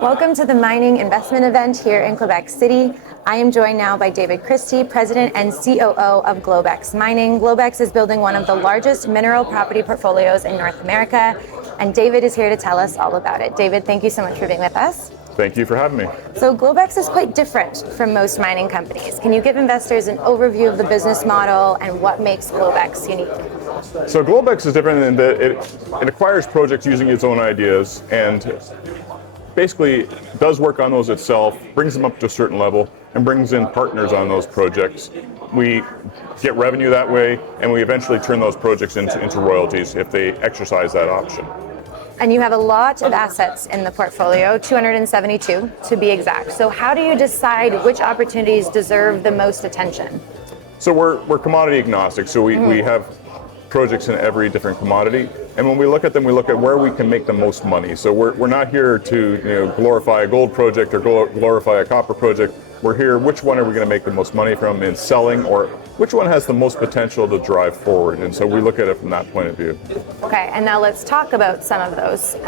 Welcome to the mining investment event here in Quebec City. I am joined now by David Christie, President and COO of Globex Mining. Globex is building one of the largest mineral property portfolios in North America, and David is here to tell us all about it. David, thank you so much for being with us. Thank you for having me. So Globex is quite different from most mining companies. Can you give investors an overview of the business model and what makes Globex unique? So Globex is different in that it acquires projects using its own ideas and basically does work on those itself, brings them up to a certain level, and brings in partners on those projects. We get revenue that way, and we eventually turn those projects into royalties if they exercise that option. And you have a lot of assets in the portfolio, 272 to be exact. So how do you decide which opportunities deserve the most attention? So we're commodity agnostic, so we have projects in every different commodity, and when we look at them, we look at where we can make the most money. So we're not here to glorify a gold project or glorify a copper project. We're here, which one are we going to make the most money from in selling, or which one has the most potential to drive forward? And so we look at it from that point of view. Okay, and now let's talk about some of those.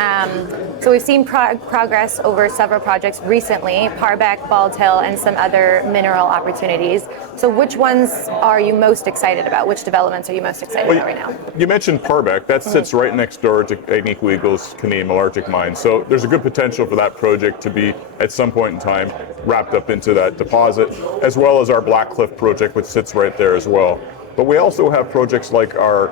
So we've seen progress over several projects recently, Parbec, Bald Hill, and some other mineral opportunities. So which ones are you most excited about? Which developments are you most excited about right now? You mentioned Parbec. That sits right next door to Agnico Eagle's Canadian Malartic mine. So there's a good potential for that project to be, at some point in time, wrapped up into that deposit, as well as our Blackcliff project, which sits right there as well. But we also have projects like our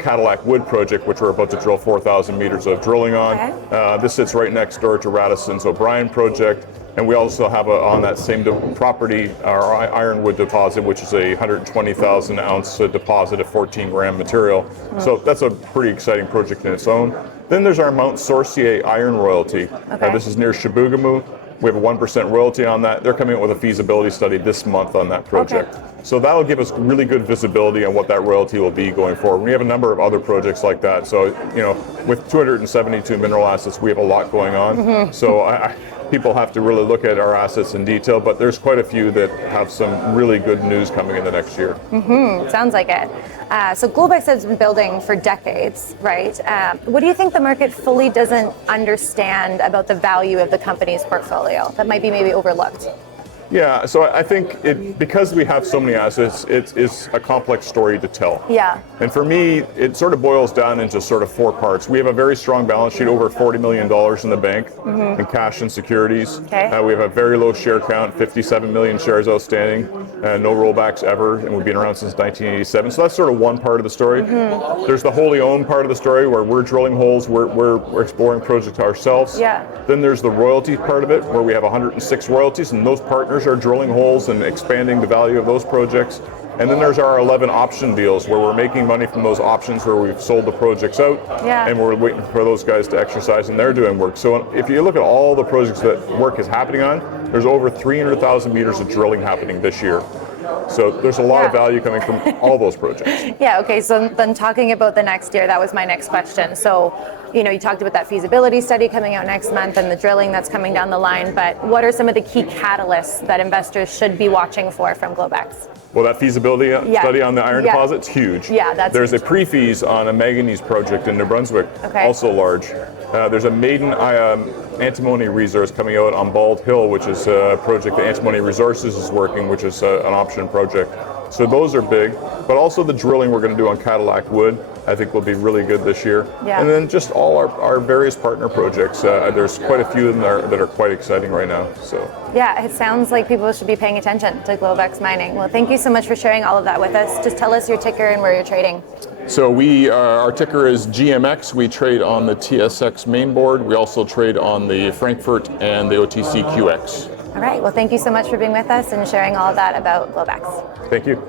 Cadillac Wood project, which we're about to drill 4,000 meters of drilling on. Okay. This sits right next door to Radisson's O'Brien project. And we also have on that same property our Ironwood deposit, which is a 120,000 ounce deposit of 14 gram material. So that's a pretty exciting project in its own. Then there's our Mount Sorcier iron royalty. Okay. This is near Chibougamau. We have a 1% royalty on that. They're coming out with a feasibility study this month on that project. Okay. So that'll give us really good visibility on what that royalty will be going forward. We have a number of other projects like that. So, with 272 mineral assets, we have a lot going on. Mm-hmm. So people have to really look at our assets in detail, but there's quite a few that have some really good news coming in the next year. Mm-hmm. Sounds like it. So Globex has been building for decades, right? What do you think the market fully doesn't understand about the value of the company's portfolio that might be maybe overlooked? Yeah, so I think because we have so many assets, it's a complex story to tell. Yeah. And for me, it sort of boils down into sort of four parts. We have a very strong balance sheet, over $40 million in the bank in cash and securities. Okay. We have a very low share count, 57 million shares outstanding, no rollbacks ever, and we've been around since 1987. So that's sort of one part of the story. Mm-hmm. There's the wholly owned part of the story where we're drilling holes, we're exploring projects ourselves. Yeah. Then there's the royalty part of it where we have 106 royalties, and those partners are drilling holes and expanding the value of those projects. And then there's our 11 option deals where we're making money from those options where we've sold the projects out, and we're waiting for those guys to exercise and they're doing work. So if you look at all the projects that work is happening on, there's over 300,000 meters of drilling happening this year. So there's a lot of value coming from all those projects. Yeah, okay, so then talking about the next year, that was my next question. So, you talked about that feasibility study coming out next month and the drilling that's coming down the line, but what are some of the key catalysts that investors should be watching for from Globex? Well, that feasibility study on the iron deposit's huge. Yeah, there's huge. A pre-feas on a manganese project in New Brunswick, also large. There's a maiden antimony resource coming out on Bald Hill, which is a project that Antimony Resources is working, which is an option project. So those are big, but also the drilling we're going to do on Cadillac Wood, I think will be really good this year. Yeah. And then just all our various partner projects. There's quite a few of them that are quite exciting right now. So. Yeah, it sounds like people should be paying attention to Globex Mining. Well, thank you so much for sharing all of that with us. Just tell us your ticker and where you're trading. So our ticker is GMX. We trade on the TSX main board. We also trade on the Frankfurt and the OTCQX. All right, well, thank you so much for being with us and sharing all of that about Globex. Thank you.